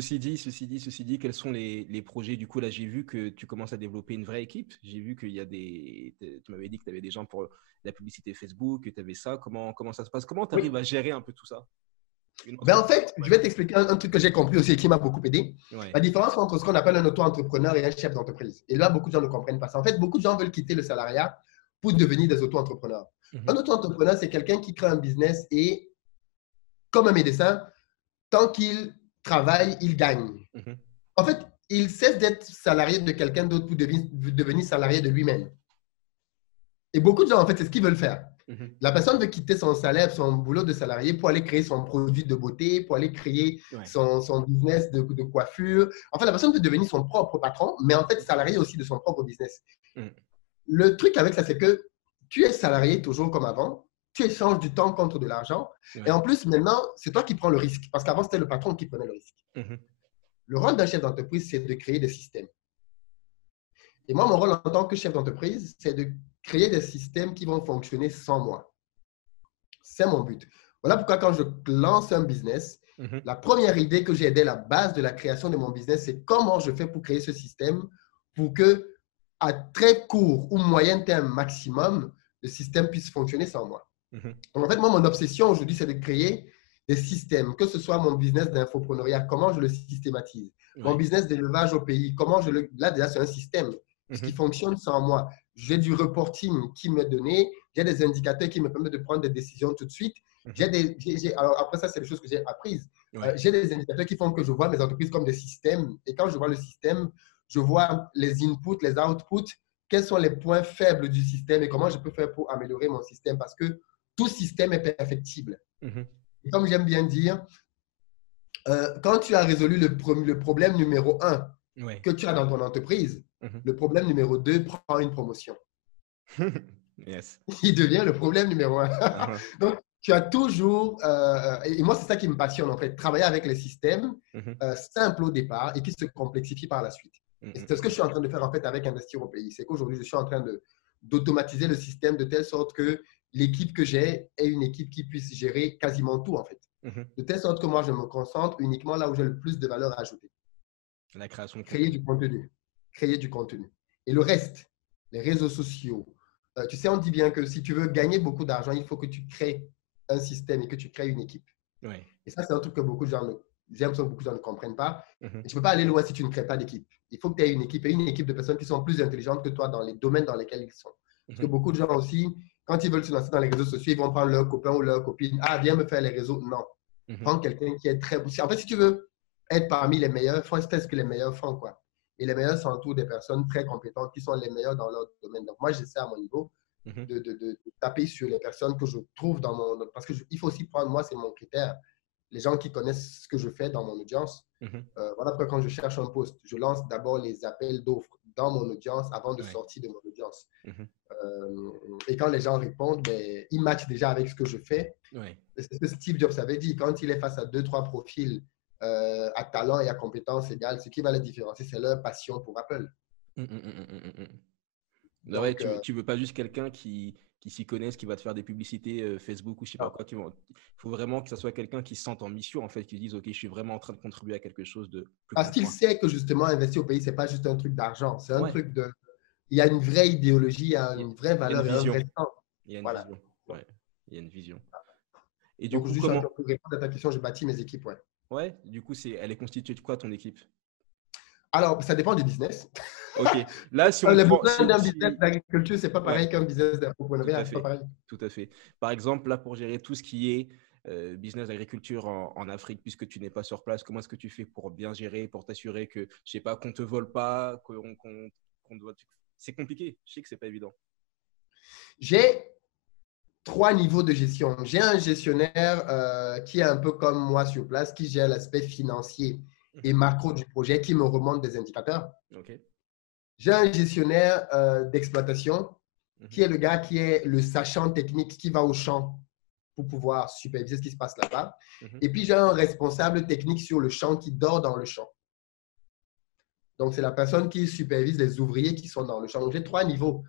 Ceci dit, quels sont les projets? Du coup, là, j'ai vu que tu commences à développer une vraie équipe. J'ai vu qu'il y a tu m'avais dit que tu avais des gens pour la publicité Facebook, que tu avais ça. Comment ça se passe? Comment tu Oui. arrives à gérer un peu tout ça? Une Ben, en entreprise. fait, je vais t'expliquer un truc que j'ai compris aussi et qui m'a beaucoup aidé. Ouais. La différence entre ce qu'on appelle un auto-entrepreneur et un chef d'entreprise. Et là, beaucoup de gens ne comprennent pas ça. En fait, beaucoup de gens veulent quitter le salariat pour devenir des auto-entrepreneurs. Un Mhm, auto-entrepreneur, c'est quelqu'un qui crée un business et, comme un médecin, tant qu'il travaille, il gagne. mhm, En fait, il cesse d'être salarié de quelqu'un d'autre pour devenir salarié de lui-même. Et beaucoup de gens, en fait, c'est ce qu'ils veulent faire. mhm. La personne veut quitter son salaire, son boulot de salarié pour aller créer son produit de beauté, pour aller créer Ouais. son business de coiffure. En fait, la personne veut devenir son propre patron, mais en fait, salarié aussi de son propre business. Mhm. Le truc avec ça, c'est que tu es salarié toujours comme avant, tu échanges du temps contre de l'argent, et Ouais. en plus, maintenant, c'est toi qui prends le risque, parce qu'avant, c'était le patron qui prenait le risque. Mhm, Le rôle d'un chef d'entreprise, c'est de créer des systèmes. Et moi, mon rôle en tant que chef d'entreprise, c'est de créer des systèmes qui vont fonctionner sans moi. C'est mon but. Voilà pourquoi quand je lance un business, mhm. la première idée que j'ai dès la base de la création de mon business, c'est comment je fais pour créer ce système pour que, à très court ou moyen terme maximum, le système puisse fonctionner sans moi. Mhm. Donc, en fait, moi, mon obsession aujourd'hui, c'est de créer des systèmes, que ce soit mon business d'infopreneuriat, comment je le systématise, mon Ouais. business d'élevage au pays, comment je le… Là, déjà, c'est un système qui Mhm. fonctionne sans moi. J'ai du reporting qui m'est donné, j'ai des indicateurs qui me permettent de prendre des décisions tout de suite. Mhm. Alors après ça, c'est des choses que j'ai apprises. Ouais. J'ai des indicateurs qui font que je vois mes entreprises comme des systèmes. Et quand je vois le système, je vois les inputs, les outputs, quels sont les points faibles du système et comment je peux faire pour améliorer mon système. Parce que tout système est perfectible. Mhm. Et comme j'aime bien dire, quand tu as résolu le problème numéro un Ouais. que tu as dans ton entreprise, Mhm. le problème numéro 2 prend une promotion. Yes. Il devient le problème numéro un. Uh-huh. Donc, tu as toujours, et moi, c'est ça qui me passionne en fait, travailler avec les systèmes Mhm. simples au départ et qui se complexifient par la suite. Et Mhm. c'est ce que je suis en train de faire en fait avec Investir au pays. C'est qu'aujourd'hui, je suis en train d'automatiser le système de telle sorte que l'équipe que j'ai est une équipe qui puisse gérer quasiment tout en fait. Mhm. De telle sorte que moi, je me concentre uniquement là où j'ai le plus de valeur ajoutée. La création de Créer contenu. du contenu. Créer du contenu. Et le reste, les réseaux sociaux. Tu sais, on dit bien que si tu veux gagner beaucoup d'argent, il faut que tu crées un système et que tu crées une équipe. Ouais. Et ça, c'est un truc que beaucoup de gens j'ai l'impression que beaucoup de gens ne comprennent pas. Mhm. Et tu ne peux pas aller loin si tu ne crées pas d'équipe. Il faut que tu aies une équipe et une équipe de personnes qui sont plus intelligentes que toi dans les domaines dans lesquels ils sont. Parce que Mhm. beaucoup de gens aussi, quand ils veulent se lancer dans les réseaux sociaux, ils vont prendre leur copain ou leur copine. Ah, viens me faire les réseaux. Non. Mhm. Prends quelqu'un qui est très… En fait, si tu veux être parmi les meilleurs, il faut faire ce que les meilleurs font, quoi. Et les meilleurs s'entourent des personnes très compétentes qui sont les meilleurs dans leur domaine. Donc, moi, j'essaie à mon niveau Mhm. de taper sur les personnes que je trouve dans mon… Parce qu'il faut aussi prendre, moi, c'est mon critère, les gens qui connaissent ce que je fais dans mon audience. Mhm. Voilà pourquoi quand je cherche un poste, je lance d'abord les appels d'offres dans mon audience avant de Ouais. sortir de mon audience. Mhm. Et quand les gens répondent, ben, ils matchent déjà avec ce que je fais. Ouais. C'est ce que Steve Jobs avait dit. Quand il est face à deux, trois profils à talent et à compétences égales, ce qui va les différencier, c'est leur passion pour Apple. Mhm. Mhm. Mhm. Mhm. Ah ouais, Donc, tu veux pas juste quelqu'un qui s'y connaisse, qui va te faire des publicités Facebook ou je sais pas non. quoi. Il faut vraiment que ça soit quelqu'un qui se sente en mission, en fait, qui se dise, OK, je suis vraiment en train de contribuer à quelque chose de plus Parce grand que qu'il moi. sait que justement, investir au pays, ce n'est pas juste un truc d'argent. C'est un Ouais, truc de… Il y a une vraie idéologie, il y a il y a, une vraie il y a une valeur et un vision. vrai sens. Il y a une Voilà. vision. Ouais, il y a une vision. Et du Donc, coup, aujourd'hui, comment? pour répondre à ta question, je bâtis mes équipes. Ouais. Ouais, du coup, elle est constituée de quoi ton équipe? Alors, ça dépend du business. OK. Là, si on Les prend, besoins d'un business si, d'agriculture, ce n'est pas ouais, pareil qu'un business tout d'entrepreneuriat. à Ce n'est pas fait, pareil. tout à fait. Par exemple, là, pour gérer tout ce qui est business d'agriculture en Afrique, puisque tu n'es pas sur place, comment est-ce que tu fais pour bien gérer, pour t'assurer que, je sais pas, qu'on te vole pas, qu'on doit… C'est compliqué. Je sais que c'est pas évident. J'ai trois niveaux de gestion. J'ai un gestionnaire qui est un peu comme moi sur place, qui gère l'aspect financier et Mhm. macro du projet, qui me remonte des indicateurs. OK. J'ai un gestionnaire d'exploitation Mhm. qui est le gars qui est le sachant technique qui va au champ pour pouvoir superviser ce qui se passe là-bas. Mhm. Et puis, j'ai un responsable technique sur le champ qui dort dans le champ. Donc, c'est la personne qui supervise les ouvriers qui sont dans le champ. Donc, j'ai trois niveaux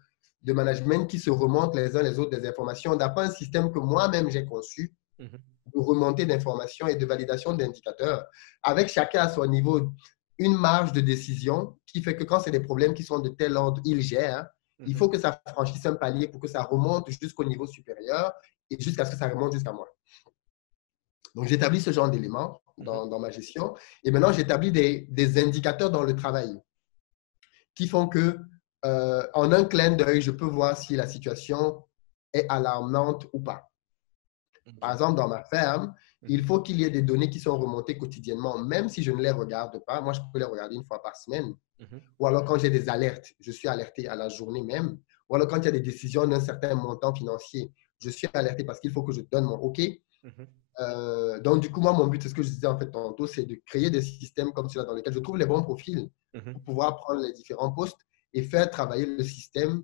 de management qui se remontent les uns les autres des informations d'après un système que moi-même j'ai conçu Mhm. de remontée d'informations et de validation d'indicateurs, avec chacun à son niveau une marge de décision qui fait que quand c'est des problèmes qui sont de tel ordre, il gère. Il faut que ça franchisse un palier pour que ça remonte jusqu'au niveau supérieur et jusqu'à ce que ça remonte jusqu'à moi. Donc, j'établis ce genre d'éléments dans ma gestion. Et maintenant, j'établis des indicateurs dans le travail qui font que, en un clin d'œil, je peux voir si la situation est alarmante ou pas. Par exemple, dans ma ferme, il faut qu'il y ait des données qui sont remontées quotidiennement, même si je ne les regarde pas. Moi, je peux les regarder une fois par semaine. Ou alors quand j'ai des alertes, je suis alerté à la journée même. Ou alors quand il y a des décisions d'un certain montant financier, je suis alerté parce qu'il faut que je donne mon OK. Donc, du coup, moi, mon but, c'est ce que je disais en fait tantôt, c'est de créer des systèmes comme cela dans lesquels je trouve les bons profils pour pouvoir prendre les différents postes et faire travailler le système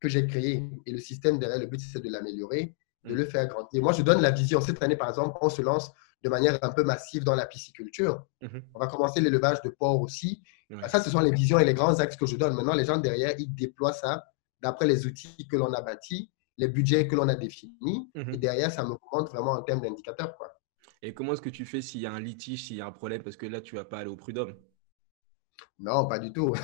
que j'ai créé. Et le système derrière, le but, c'est de l'améliorer, de le faire grandir. Moi, je donne la vision. Cette année, par exemple, on se lance de manière un peu massive dans la pisciculture. On va commencer l'élevage de porcs aussi. Ça, ce sont les visions et les grands axes que je donne. Maintenant, les gens derrière, ils déploient ça d'après les outils que l'on a bâtis, les budgets que l'on a définis. Et derrière, ça me montre vraiment en termes d'indicateurs, quoi. Et comment est-ce que tu fais s'il y a un litige, s'il y a un problème? Parce que là, tu vas pas aller au prud'homme. Non, pas du tout.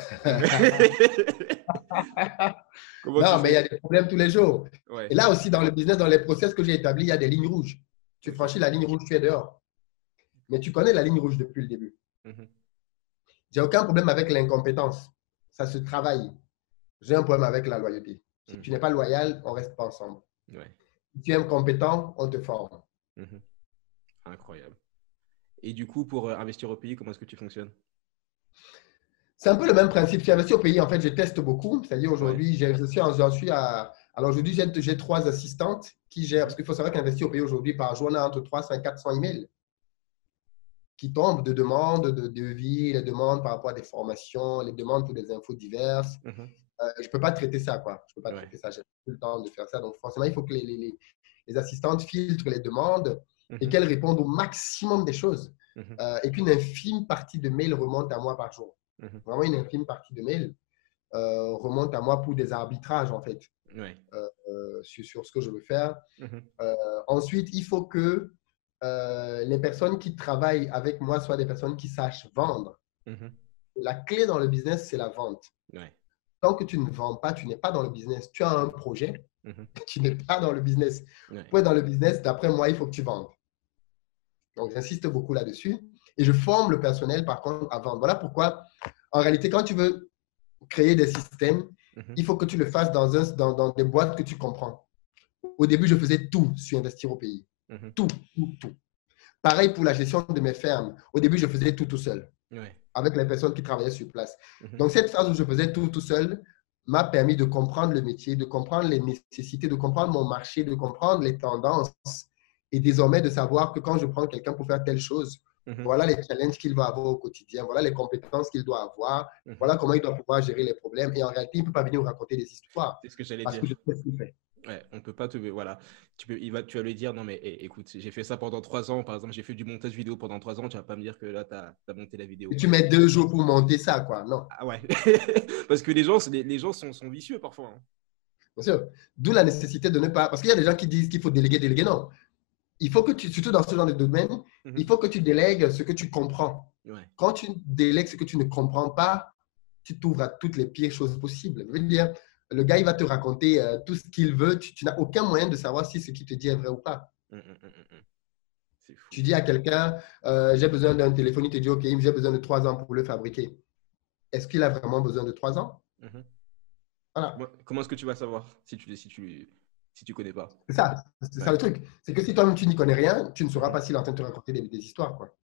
Comment tu Non, mais il y fais? a des problèmes tous les jours. Ouais. Et là aussi, dans le business, dans les process que j'ai établis, il y a des lignes rouges. Tu franchis la ligne rouge, tu es dehors. Mais tu connais la ligne rouge depuis le début. J'ai aucun problème avec l'incompétence. Ça se travaille. J'ai un problème avec la loyauté. Si tu n'es pas loyal, on ne reste pas ensemble. Ouais. Si tu es incompétent, on te forme. Incroyable. Et du coup, pour investir au pays, comment est-ce que tu fonctionnes? C'est un peu le même principe. Tu investis au pays, en fait, je teste beaucoup. C'est-à-dire Ouais. aujourd'hui, j'en suis à. Alors aujourd'hui, j'ai 3 assistantes qui gèrent, parce qu'il faut savoir qu'investir au pays aujourd'hui, par jour, on a entre 300 et 400 emails qui tombent de demandes de devis, les demandes par rapport à des formations, les demandes pour des infos diverses. Je ne peux pas traiter ça, quoi. Je ne peux pas Ouais. traiter ça. J'ai plus le temps de faire ça. Donc, forcément, il faut que les assistantes filtrent les demandes et qu'elles répondent au maximum des choses. Et qu'une infime partie de mails remonte à moi par jour. Vraiment, une infime partie de mails remonte à moi pour des arbitrages, en fait, Ouais. sur ce que je veux faire. Ensuite, il faut que les personnes qui travaillent avec moi soient des personnes qui sachent vendre. La clé dans le business, c'est la vente. Ouais. Tant que tu ne vends pas, tu n'es pas dans le business. Tu as un projet, tu n'es pas dans le business. Ouais. Pour être dans le business, d'après moi, il faut que tu vendes. Donc, j'insiste beaucoup là-dessus. Et je forme le personnel, par contre, à vendre. Voilà pourquoi, en réalité, quand tu veux créer des systèmes, il faut que tu le fasses dans des boîtes que tu comprends. Au début, je faisais tout sur investir au pays. Tout, tout, tout. Pareil pour la gestion de mes fermes. Au début, je faisais tout seul, Ouais. avec les personnes qui travaillaient sur place. Donc, cette phase où je faisais tout seul m'a permis de comprendre le métier, de comprendre les nécessités, de comprendre mon marché, de comprendre les tendances et désormais de savoir que quand je prends quelqu'un pour faire telle chose, voilà les challenges qu'il va avoir au quotidien, voilà les compétences qu'il doit avoir, voilà comment il doit pouvoir gérer les problèmes. Et en réalité, il ne peut pas venir vous raconter des histoires C'est ce que j'allais parce dire. que je sais ce qu'il fait. Ouais, on peut pas te. Voilà. Tu vas lui dire, non, mais écoute, j'ai fait ça pendant 3 ans. Par exemple, j'ai fait du montage vidéo pendant 3 ans. Tu vas pas me dire que là, tu as monté la vidéo, Et tu quoi. mets 2 jours pour monter ça, quoi. Non, Ah ouais. Parce que les gens sont vicieux parfois, hein. bien sûr. D'où la nécessité de ne pas. Parce qu'il y a des gens qui disent qu'il faut déléguer, déléguer. Non. Il faut que tu, surtout dans ce genre de domaine, il faut que tu délègues ce que tu comprends. Ouais. Quand tu délègues ce que tu ne comprends pas, tu t'ouvres à toutes les pires choses possibles. Je veux dire, le gars, il va te raconter tout ce qu'il veut. Tu n'as aucun moyen de savoir si ce qu'il te dit est vrai ou pas. C'est fou. Tu dis à quelqu'un, j'ai besoin d'un téléphone, il te dit, OK, j'ai besoin de 3 ans pour le fabriquer. Est-ce qu'il a vraiment besoin de 3 ans? Voilà. Comment est-ce que tu vas savoir si tu connais pas? C'est ça Ouais. le truc. C'est que si toi-même tu n'y connais rien, tu ne sauras pas s'il est en train de te raconter des histoires, quoi.